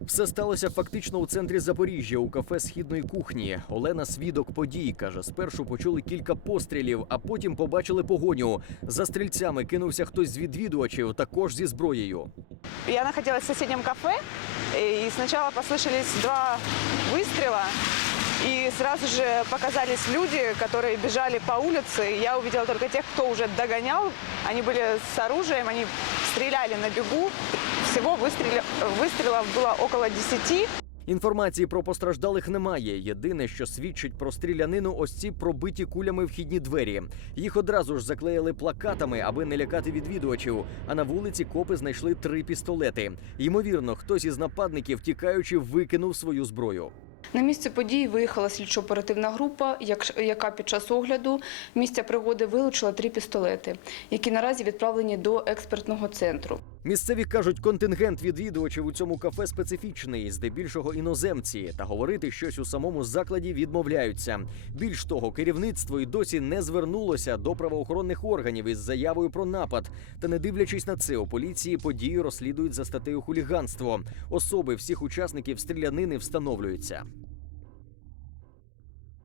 Все сталося фактично у центрі Запоріжжя у кафе східної кухні. Олена свідок подій каже: спершу почули кілька пострілів, а потім побачили погоню. За стрільцями кинувся хтось з відвідувачів, також зі зброєю. Я находилась в соседнем кафе, и сначала послышались два выстрела, и сразу же показались люди, которые бежали по улице. И Я увидела только тех, кто уже догонял. Они были с оружием, они стреляли на бегу. Всего выстреле- выстрелов было около 10. Інформації про постраждалих немає. Єдине, що свідчить про стрілянину, ось ці пробиті кулями вхідні двері. Їх одразу ж заклеїли плакатами, аби не лякати відвідувачів. А на вулиці копи знайшли три пістолети. Ймовірно, хтось із нападників, тікаючи, викинув свою зброю. На місце події виїхала слідчо-оперативна група, як- яка під час огляду місця пригоди вилучила три пістолети, які наразі відправлені до експертного центру. Місцеві кажуть, контингент відвідувачів у цьому кафе специфічний, здебільшого іноземці, та говорити щось у самому закладі відмовляються. Більш того, керівництво й досі не звернулося до правоохоронних органів із заявою про напад. Та не дивлячись на це, у поліції подію розслідують за статтею хуліганство. Особи всіх учасників стрілянини встановлюються.